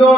हरि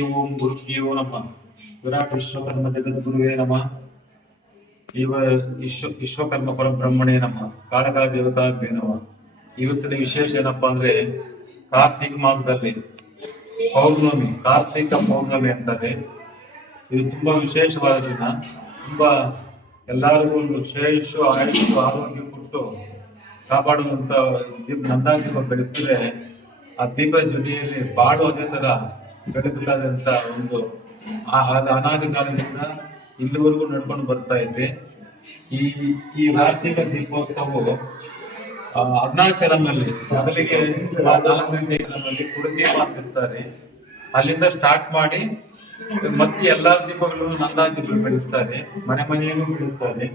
ओम गुरुभ्यो नमः विराट विश्वकर्म जगद्गुरुवे नमः ವಿಶ್ವಕರ್ಮ ಪರಬ್ರಹ್ಮಣೇ ನಮಃ ಕಾಳಕ ದೇವತಾಭ್ಯೇ ನಮಃ. ಇವತ್ತಿನ ವಿಶೇಷ ಏನಪ್ಪಾ ಅಂದ್ರೆ ಕಾರ್ತಿಕ ಮಾಸದಲ್ಲಿ ಪೌರ್ಣಮಿ, ಕಾರ್ತಿಕ ಪೌರ್ಣಮಿ ಅಂತಾರೆ. ಇದು ತುಂಬಾ ವಿಶೇಷವಾದ ದಿನ. ತುಂಬಾ ಎಲ್ಲರಿಗೂ ಒಂದು ಶ್ರೇಯಸ್ಸು, ಆಯುಷ್ಯು, ಆರೋಗ್ಯ ಕೊಟ್ಟು ಕಾಪಾಡುವಂತ ನಂದಾದೀಪ ಬೆಳೆಸಿದ್ರೆ ಆ ದೀಪ ಜೊತೆಯಲ್ಲಿ ಬಾಳು ಅದೇ ತರ ಬೆಳಕಾದಂತ ಒಂದು ಅನಾದಿ ಕಾಲದಿಂದ ಇಲ್ಲಿವರೆಗೂ ನಡ್ಕೊಂಡು ಬರ್ತಾ ಇದೆ. ಈ ಕಾರ್ತಿಕ ದೀಪೋತ್ಸವವು ಅರುಣಾಚಲಂನಲ್ಲಿ ಮೊದಲಿಗೆ 4 ಗಂಟೆಗಳಲ್ಲಿ ಕುರುದೀಪ ಅಂತಿರ್ತಾರೆ, ಅಲ್ಲಿಂದ ಸ್ಟಾರ್ಟ್ ಮಾಡಿ ಮತ್ತೆ ಎಲ್ಲಾ ದೀಪಗಳು ನಂದಾದೀಪ ಬೆಳೆಸ್ತಾರೆ, ಮನೆ ಮನೆಯಲ್ಲೂ ಬೆಳೆಸ್ತಾರೆ.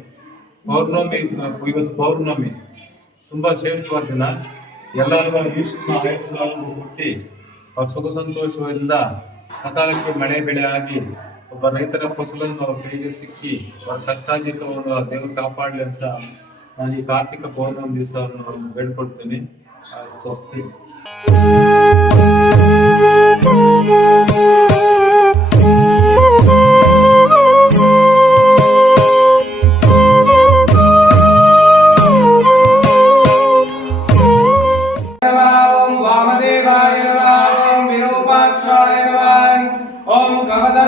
ಪೌರ್ಣಮಿ, ಇವತ್ತು ಪೌರ್ಣಮಿ ತುಂಬಾ ಶ್ರೇಷ್ಠವಾದ ದಿನ. ಎಲ್ಲರಿಗೂ ಆಯುಷ್ಮಾನು ಹುಟ್ಟಿ ಅವ್ರ ಸುಖ ಸಂತೋಷದಿಂದ ಸಕಾಲಕ್ಕೆ ಮಳೆ ಬೆಳೆ ಆಗಿ ಒಬ್ಬ ರೈತರ ಫಸಲನ್ನು ಅವ್ರ ಕೈಗೆ ಸಿಕ್ಕಿ ಅವ್ರ ಕಷ್ಟಾಜಿತವನ್ನು ದೇವರು ಕಾಪಾಡಲಿ ಅಂತ ನಾನು ಈ ಕಾರ್ತಿಕ ಪೌರ್ಣಮಿ ದಿವಸ ಬೇಡ್ಕೊಳ್ತೇನೆ. ಸ್ವಸ್ತಿ. ओम कवदा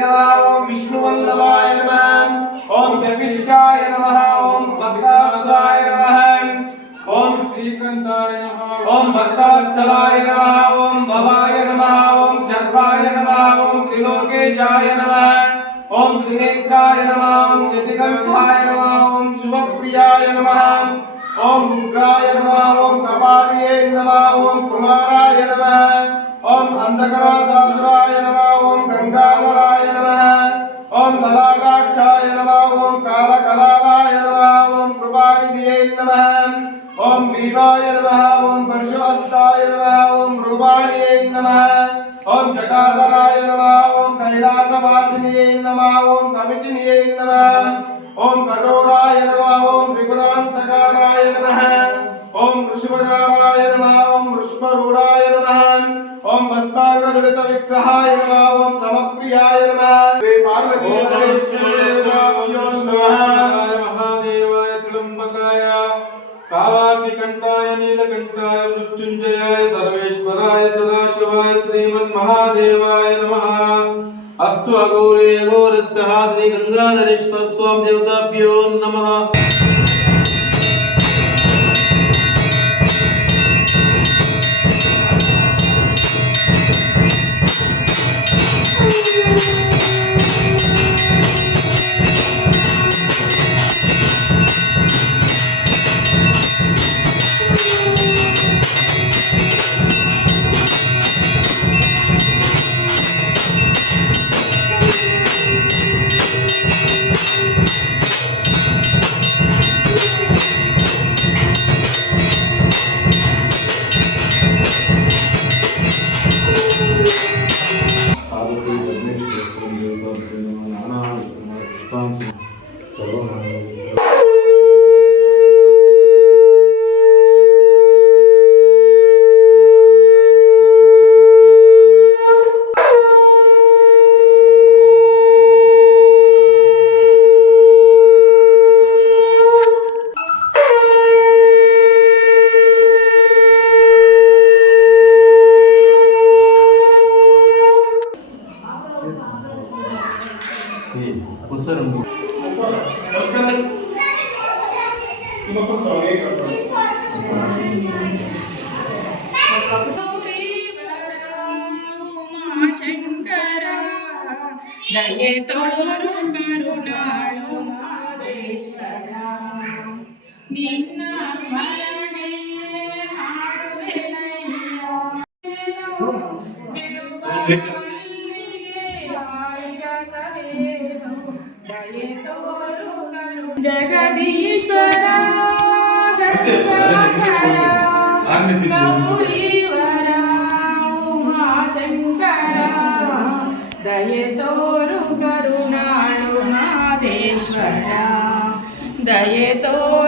नमः ओम विष्णुवल्लभाय नमः ओम शर्विष्ठाय नमः ओम भक्तासुराय नमः ओम श्रीकंठाय नमः ओम भक्तावत्सलाय नमः ओम भवाय नमः ओम शर्वाय नमः ओम त्रिलोकेशाय नमः ओम त्रिनेत्राय नमः ओम शतिकंठाय नमः ओम शुभप्रियाय नमः ओम उग्राय नमः ओम कपालिये नमः ओम कुमाराय नमः ओम अंधकाराय नमः ओम गंगाधराय नमः ओम ललाटाक्षाय नमः ओम कालकलालाय नमः ओम कृपानिधये नमः ओम भीमाय नमः ओम परशुहस्ताय नमः ओम रूपाणिये नमः ओम जटाधराय नमः ओम कैलासवासिनिये नमः ओम कविचिनिये नमः ओम कठोराय नमः ओम विकुलांतकाराय नमः ओम वृषभकाराय नमः ओम वृषभरूढाय नमः ओम भस्मांगदलित विग्रहाय नमः ओम समप्रियाय नमः वे पार्वती परमेश्वराभ्यो नमः महादेवाय त्र्यंबकाय कालाग्निकंठाय नीलकंठाय मृत्युंजयाय सर्वेश्वराय सदाशिवाय श्रीमन्महादेवाय नमः अस्तु अघोरे अघोरस्तः श्री गंगाधरेश्वर स्वामी देवताभ्यो नमः ದಯೆ ತೋರು ಕರುಣಾಳು ಮಹದೇಶ್ವರ ನಿನ್ನ ಸ್ಮರಣೆ ಮಾಡುವೆನಯ್ಯ ದಯೆ ತೋರು ಕರು ಜಗದೀಶ್ವರ ಗೌರೀವರ ಉಮಾಶಂಕರ ದಯೆ ತೋರು ಕರುಣಾಳು ಮಹದೇಶ್ವರ ದಯೆ ತೋರು